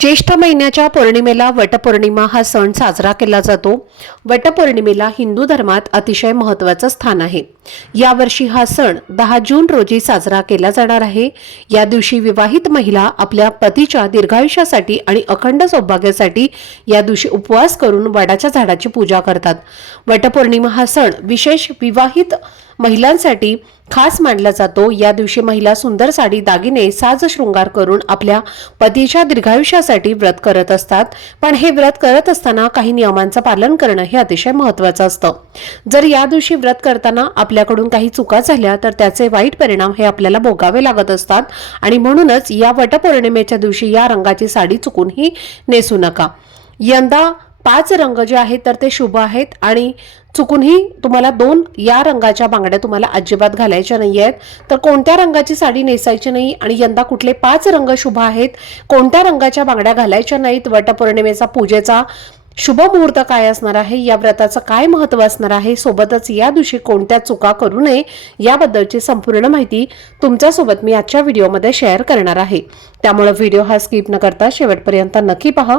ज्येष्ठ महिन्याच्या पौर्णिमेला वटपौर्णिमा हा सण साजरा केला जातो. वटपौर्णिमेला हिंदू धर्मात अतिशय महत्त्वाचं स्थान आहे. यावर्षी हा सण दहा जून रोजी साजरा केला जाणार आहे. या दिवशी विवाहित महिला आपल्या पतीच्या दीर्घायुष्यासाठी आणि अखंड सौभाग्यासाठी या दिवशी उपवास करून वडाच्या झाडाची पूजा करतात. वटपौर्णिमा हा सण विशेष विवाहित महिलांसाठी खास मानला जातो. या दिवशी महिला सुंदर साडी दागिने साज शृंगार करून आपल्या पतीच्या दीर्घायुष्यासाठी व्रत करत असतात. पण हे व्रत करत असताना काही नियमांचं पालन करणं हे अतिशय महत्वाचं असतं. जर या दिवशी व्रत करताना आपल्याकडून काही चुका झाल्या तर त्याचे वाईट परिणाम हे आपल्याला भोगावे लागत असतात. आणि म्हणूनच या वटपौर्णिमेच्या दिवशी या रंगाची साडी चुकूनही नेसू नका. यंदा पाच रंग जे आहेत तर ते शुभ आहेत आणि चुकूनही तुम्हाला दोन या रंगाच्या बांगड्या तुम्हाला अजिबात घालायच्या नाही आहेत. तर कोणत्या रंगाची साडी नेसायची नाही आणि यंदा कुठले पाच रंग शुभ आहेत कोणत्या रंगाच्या बांगड्या घालायच्या नाहीत वटपौर्णिमेचा पूजेचा? शुभ मुहूर्त काय असणार आहे? या व्रताचं काय महत्त्व असणार आहे? सोबतच या दिवशी कोणत्या चुका करू नये याबद्दलची संपूर्ण माहिती तुमच्यासोबत मी आजच्या व्हिडिओमध्ये शेअर करणार आहे. त्यामुळे व्हिडिओ हा स्किप न करता शेवटपर्यंत नक्की पहा.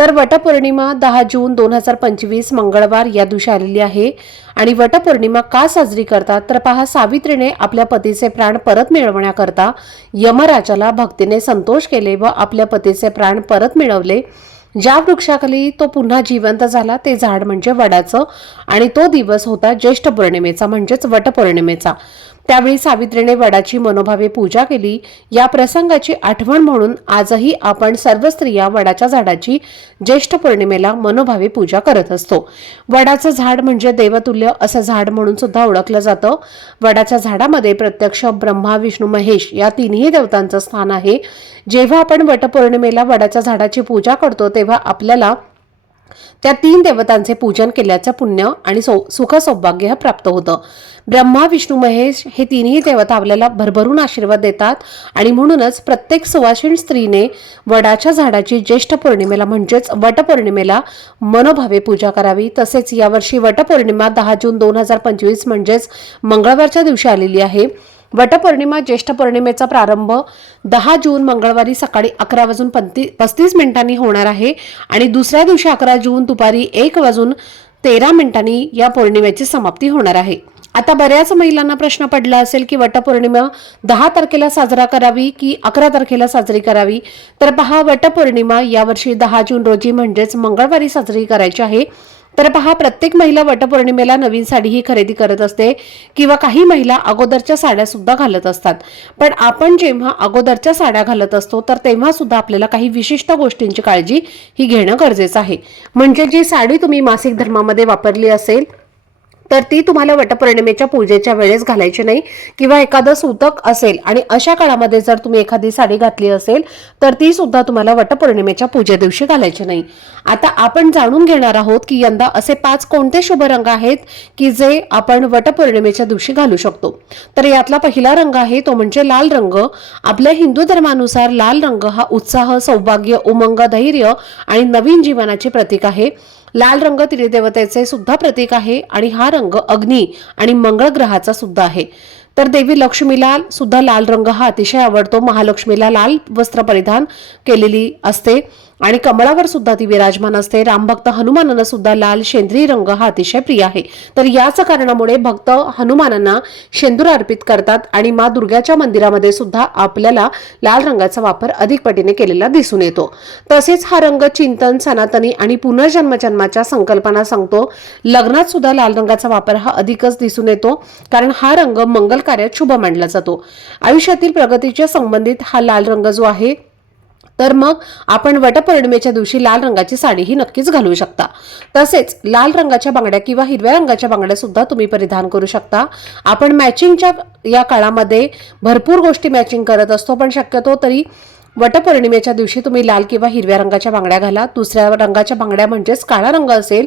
तर वटपौर्णिमा दहा जून दोन हजार पंचवीस मंगळवार या दिवशी आलेली आहे. आणि वटपौर्णिमा का साजरी करतात? तर पहा सावित्रीने आपल्या पतीचे प्राण परत मिळवण्याकरता यमराजाला भक्तीने संतोष केले व आपल्या पतीचे प्राण परत मिळवले. ज्या वृक्षाखाली तो पुन्हा जिवंत झाला ते झाड म्हणजे वडाचं. आणि तो दिवस होता ज्येष्ठ पौर्णिमेचा म्हणजेच वटपौर्णिमेचा. त्यावेळी सावित्रीने वडाची मनोभावे पूजा केली. या प्रसंगाची आठवण म्हणून आजही आपण सर्व स्त्रिया वडाच्या झाडाची ज्येष्ठ पौर्णिमेला मनोभावे पूजा करत असतो. वडाचं झाड म्हणजे देवतुल्य असं झाड म्हणून सुद्धा ओळखलं जातं. वडाच्या झाडामध्ये प्रत्यक्ष ब्रह्मा विष्णू महेश या तिन्ही देवतांचं स्थान आहे. जेव्हा आपण वटपौर्णिमेला वडाच्या झाडाची पूजा करतो तेव्हा आपल्याला त्या तीन देवतांचे पूजन केल्याचं पुण्य आणि सुख सौभाग्य प्राप्त होतं. ब्रह्मा विष्णू महेश हे तिन्ही देवता आपल्याला भरभरून आशीर्वाद देतात आणि म्हणूनच प्रत्येक सुवासीन स्त्रीने वडाच्या झाडाची ज्येष्ठ पौर्णिमेला म्हणजेच वटपौर्णिमेला मनोभावे पूजा करावी. तसेच यावर्षी वटपौर्णिमा दहा जून दोन हजार पंचवीस म्हणजेच मंगळवारच्या दिवशी आलेली आहे. वटपौर्णिमा ज्येष्ठ पौर्णिमेचा प्रारंभ दहा जून मंगळवारी सकाळी अकरा वाजून पंती पस्तीस मिनिटांनी होणार आहे आणि दुसऱ्या दिवशी अकरा जून दुपारी एक वाजून तेरा मिनिटांनी या पौर्णिमेची समाप्ती होणार आहे. आता बऱ्याच महिलांना प्रश्न पडला असेल की वटपौर्णिमा दहा तारखेला साजरा करावी की अकरा तारखेला साजरी करावी? तर पहा वटपौर्णिमा यावर्षी दहा जून रोजी म्हणजेच मंगळवारी साजरी करायची आहे. तर पहा प्रत्येक महिला वटपौर्णिमेला नवीन साडी ही खरेदी करत असते किंवा काही महिला अगोदरच्या साड्या सुद्धा घालत असतात. पण आपण जेव्हा अगोदरच्या साड्या घालत असतो तर तेव्हा सुद्धा आपल्याला काही विशिष्ट गोष्टींची काळजी ही घेणं गरजेचं आहे. म्हणजे जी साडी तुम्ही मासिक धर्मामध्ये वापरली असेल तर ती तुम्हाला वटपौर्णिमेच्या पूजेच्या वेळेस घालायची नाही किंवा एखादं सूतक असेल आणि अशा काळामध्ये जर तुम्ही एखादी साडी घातली असेल तर ती सुद्धा तुम्हाला वटपौर्णिमेच्या पूजे दिवशी घालायची नाही. आता आपण जाणून घेणार आहोत की यंदा असे पाच कोणते शुभ रंग आहेत की जे आपण वटपौर्णिमेच्या दिवशी घालू शकतो. तर यातला पहिला रंग आहे तो म्हणजे लाल रंग. आपल्या हिंदू धर्मानुसार लाल रंग हा उत्साह सौभाग्य उमंग धैर्य आणि नवीन जीवनाचे प्रतीक आहे. लाल रंग त्रिदेवतेचे सुद्धा प्रतीक आहे आणि हा रंग अग्नी आणि मंगळ ग्रहाचा सुद्धा आहे. तर देवी लक्ष्मीला सुद्धा लाल रंग हा अतिशय आवडतो. महालक्ष्मीला लाल वस्त्र परिधान केलेली असते. आणि कमळावर सुद्धा ती विराजमान असते. रामभक्त हनुमानांना सुद्धा लाल शेंद्री रंग हा अतिशय प्रिय आहे. तर याच कारणामुळे भक्त हनुमानांना शेंदूर अर्पित करतात आणि मा दुर्गाच्या मंदिरामध्ये सुद्धा आपल्याला लाल रंगाचा वापर अधिक पटीने केलेला दिसून येतो. तसेच हा रंग चिंतन सनातनी आणि पुनर्जन्म जन्माच्या संकल्पना सांगतो. लग्नात सुद्धा लाल रंगाचा वापर हा अधिकच दिसून येतो कारण हा रंग मंगल कार्यात शुभ मानला जातो. आयुष्यातील प्रगतीच्या संबंधित हा लाल रंग जो आहे तर मग आपण वटपौर्णिमेच्या दिवशी लाल रंगाची साडी ही नक्कीच घालू शकता. तसेच लाल रंगाच्या बांगड्या किंवा हिरव्या रंगाच्या बांगड्या सुद्धा तुम्ही परिधान करू शकता. आपण मॅचिंगच्या या काळामध्ये भरपूर गोष्टी मॅचिंग करत असतो पण शक्यतो तरी वटपौर्णिमेच्या दिवशी तुम्ही लाल किंवा हिरव्या रंगाच्या बांगड्या घाला. दुसऱ्या रंगाच्या बांगड्या म्हणजेच काळा रंग असेल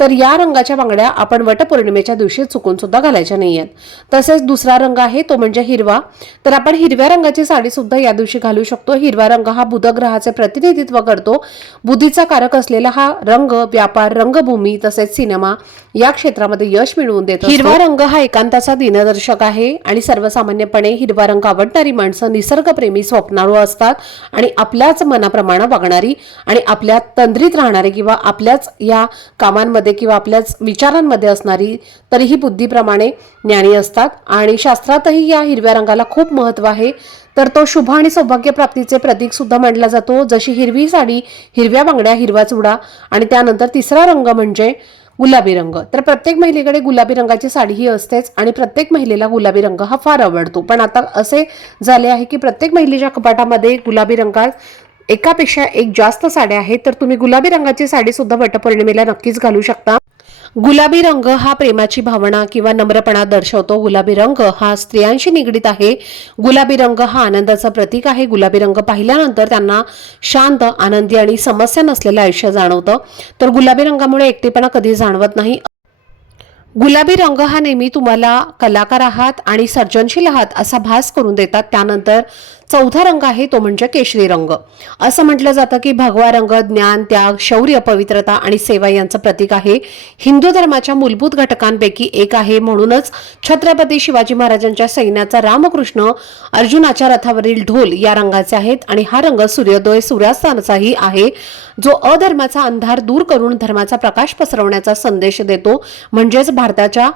तर या रंगाच्या बांगड्या आपण वटपौर्णिमेच्या दिवशी चुकून सुद्धा घालायच्या नाही आहेत तसेच दुसरा रंग आहे तो म्हणजे हिरवा. तर आपण हिरव्या रंगाची साडी सुद्धा या दिवशी घालू शकतो. हिरवा रंग हा बुधग्रहाचे प्रतिनिधित्व करतो. बुद्धीचा कारक असलेला हा रंग व्यापार रंगभूमी तसेच सिनेमा या क्षेत्रामध्ये यश मिळवून देतो हिरवा रंग हा एकांताचा दिनदर्शक आहे आणि सर्वसामान्यपणे हिरवा रंग आवडणारी माणसं निसर्गप्रेमी स्वप्नाळू असतात. आणि आपल्याच मनाप्रमाणे वागणारी आणि आपल्या तंद्रीत राहणारी किंवा आपल्याच या कामांमध्ये किंवा आपल्याच विचारांमध्ये असणारी तरीही बुद्धीप्रमाणे ज्ञानी असतात. आणि शास्त्रातही या हिरव्या रंगाला खूप महत्त्व आहे. तर तो शुभ आणि सौभाग्यप्राप्तीचे प्रतीक सुद्धा मानला जातो. जशी हिरवी साडी हिरव्या बांगड्या हिरवा चुडा आणि त्यानंतर तिसरा रंग म्हणजे गुलाबी रंग. तर प्रत्येक महिलेकडे गुलाबी रंगाची साडी ही असतेच आणि प्रत्येक महिलेला गुलाबी रंग हा फार आवडतो. पण आता असे झाले आहे की प्रत्येक महिलेच्या कपाटामध्ये गुलाबी रंगात एकापेक्षा एक जास्त साड्या आहेत. तर तुम्ही गुलाबी रंगाची साडी सुद्धा वटपौर्णिमेला नक्कीच घालू शकता. गुलाबी रंग हा प्रेमाची भावना किंवा नम्रपणा दर्शवतो. गुलाबी रंग हा स्त्रियांशी निगडीत आहे. गुलाबी रंग हा आनंदाचं प्रतीक आहे. गुलाबी रंग पाहिल्यानंतर त्यांना शांत आनंदी आणि समस्या नसलेलं आयुष्य जाणवतं. तर गुलाबी रंगामुळे एकटेपणा कधी जाणवत नाही. गुलाबी रंग हा नेहमी तुम्हाला कलाकार आहात आणि सर्जनशील आहात असा भास करून देतात. त्यानंतर चौथा रंग आहे तो म्हणजे केशरी रंग. असं म्हटलं जातं की भगवा रंग ज्ञान त्याग शौर्य पवित्रता आणि सेवा यांचं प्रतीक आहे. हिंदू धर्माच्या मूलभूत घटकांपैकी एक आहे. म्हणूनच छत्रपती शिवाजी महाराजांच्या सैन्याचा रामकृष्ण अर्जुनाच्या रथावरील ढोल या रंगाचे आहेत आणि हा रंग सूर्योदय सूर्यास्तानाचाही आहे. जो अधर्माचा अंधार दूर करून धर्माचा प्रकाश पसरवण्याचा संदेश देतो. म्हणजेच भारताच्या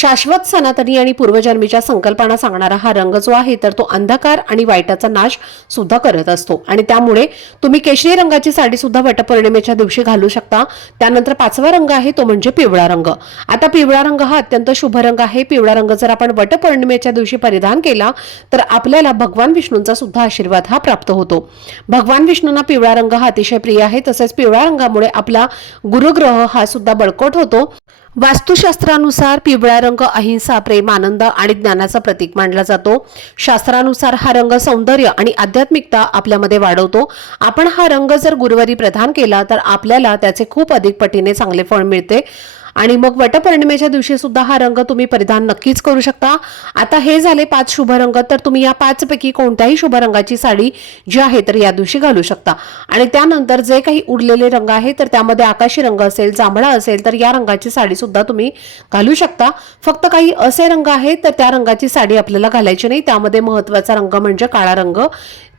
शाश्वत सनातनी आणि पूर्वजन्मीच्या संकल्पना सांगणारा हा रंग जो आहे तर तो अंधकार आणि वाईटाचा नाश सुद्धा करत असतो. आणि त्यामुळे तुम्ही केशरी रंगाची साडी सुद्धा वटपौर्णिमेच्या दिवशी घालू शकता. त्यानंतर पाचवा रंग आहे तो म्हणजे पिवळा रंग. आता पिवळा रंग हा अत्यंत शुभ रंग आहे. पिवळा रंग जर आपण वटपौर्णिमेच्या दिवशी परिधान केला तर आपल्याला भगवान विष्णूंचा सुद्धा आशीर्वाद हा प्राप्त होतो. भगवान विष्णूंना पिवळा रंग हा अतिशय प्रिय आहे. तसेच पिवळ्या रंगामुळे आपला गुरुग्रह हा सुद्धा बळकट होतो. वास्तुशास्त्रानुसार पिवळा रंग अहिंसा प्रेम आनंद आणि ज्ञानाचा प्रतीक मानला जातो. शास्त्रानुसार हा रंग सौंदर्य आणि आध्यात्मिकता आपल्यामध्ये वाढवतो. आपण हा रंग जर गुरुवारी प्रदान केला तर आपल्याला त्याचे खूप अधिक पटीने चांगले फळ मिळते. आणि मग वटपौर्णिमेच्या दिवशी सुद्धा हा रंग तुम्ही परिधान नक्कीच करू शकता. आता हे झाले पाच शुभ रंग तर तुम्ही या पाचपैकी कोणत्याही शुभ रंगाची साडी जी आहे तर या दिवशी घालू शकता. आणि त्यानंतर जे काही उरलेले रंग आहे तर त्यामध्ये आकाशी रंग असेल जांभळा असेल तर या रंगाची साडी सुद्धा तुम्ही घालू शकता. फक्त काही असे रंग आहेत तर त्या रंगाची साडी आपल्याला घालायची नाही. त्यामध्ये महत्त्वाचा रंग म्हणजे काळा रंग.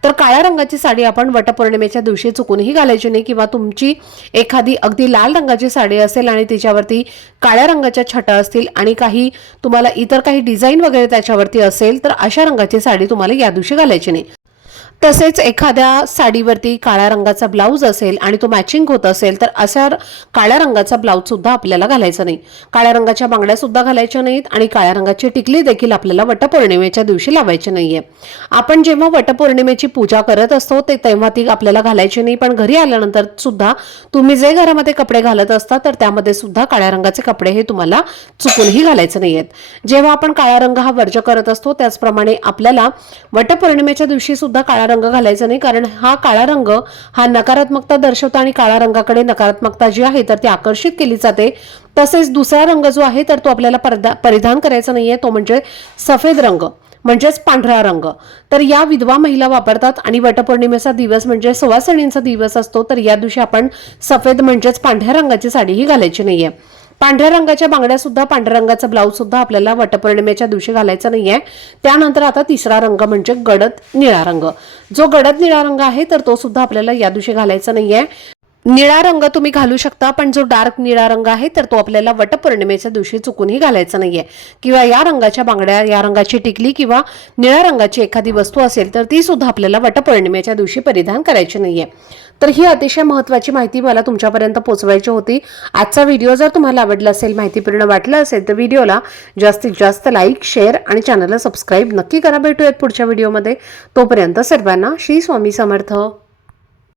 तर काळ्या रंगाची साडी आपण वटपौर्णिमेच्या दिवशी चुकूनही घालायची नाही किंवा तुमची एखादी अगदी लाल रंगाची साडी असेल आणि तिच्यावरती काळ्या रंगाच्या छटा असतील आणि काही तुम्हाला इतर काही डिझाईन वगैरे त्याच्यावरती असेल तर अशा रंगाची साडी तुम्हाला या दिवशी घालायची नाही. तसेच एखाद्या साडीवरती काळ्या रंगाचा ब्लाऊज असेल आणि तो मॅचिंग होत असेल तर अशा काळ्या रंगाचा ब्लाऊज सुद्धा आपल्याला घालायचा नाही. काळ्या रंगाच्या बांगड्या सुद्धा घालायच्या नाहीत आणि काळ्या रंगाची टिकली देखील आपल्याला वटपौर्णिमेच्या दिवशी लावायची नाहीये. आपण जेव्हा वटपौर्णिमेची पूजा करत असतो ते तेव्हा ती आपल्याला घालायची नाही. पण घरी आल्यानंतर सुद्धा तुम्ही जे घरामध्ये कपडे घालत असता तर त्यामध्ये सुद्धा काळ्या रंगाचे कपडे हे तुम्हाला चुकूनही घालायचे नाहीयेत. जेव्हा आपण काळा रंग हा वर्ज करत असतो त्याचप्रमाणे आपल्याला वटपौर्णिमेच्या दिवशी सुद्धा काळा रंग घालायचा नाही कारण हा काळा रंग हा नकारात्मकता दर्शवतो आणि काळ्या रंगाकडे नकारात्मकता जी आहे तर ती आकर्षित केली जाते. तसेच दुसरा रंग जो आहे तर तो आपल्याला परिधान करायचा नाहीये तो म्हणजे सफेद रंग म्हणजेच पांढरा रंग. तर या विधवा महिला वापरतात आणि वटपौर्णिमेचा दिवस म्हणजे सवासणींचा दिवस असतो तर या दिवशी आपण सफेद म्हणजेच पांढऱ्या रंगाची साडीही घालायची नाहीये. पांढऱ्या रंगाच्या बांगड्या सुद्धा पांढऱ्या रंगाचा ब्लाऊज सुद्धा आपल्याला वटपौर्णिमेच्या दिवशी घालायचा नाहीये. त्यानंतर आता तिसरा रंग म्हणजे गडद निळा रंग. जो गडद निळा रंग आहे तर तो सुद्धा आपल्याला या दिवशी घालायचा नाहीये. निळा रंग तुम्ही घालू शकता पण जो डार्क निळा रंग आहे तर तो आपल्याला वटपौर्णिमेच्या दिवशी चुकूनही घालायचा नाहीये. किंवा या रंगाच्या बांगड्या या रंगाची टिकली किंवा निळ्या रंगाची एखादी वस्तू असेल तर ती सुद्धा आपल्याला वटपौर्णिमेच्या दिवशी परिधान करायची नाहीये. तर ही अतिशय महत्त्वाची माहिती मला तुमच्यापर्यंत पोहोचवायची होती. आजचा व्हिडिओ जर तुम्हाला आवडला असेल माहितीपूर्ण वाटलं असेल तर व्हिडिओला जास्तीत जास्त लाईक शेअर आणि चॅनलला सबस्क्राईब नक्की करा. भेटूयात पुढच्या व्हिडिओमध्ये. तोपर्यंत सर्वांना श्री स्वामी समर्थ.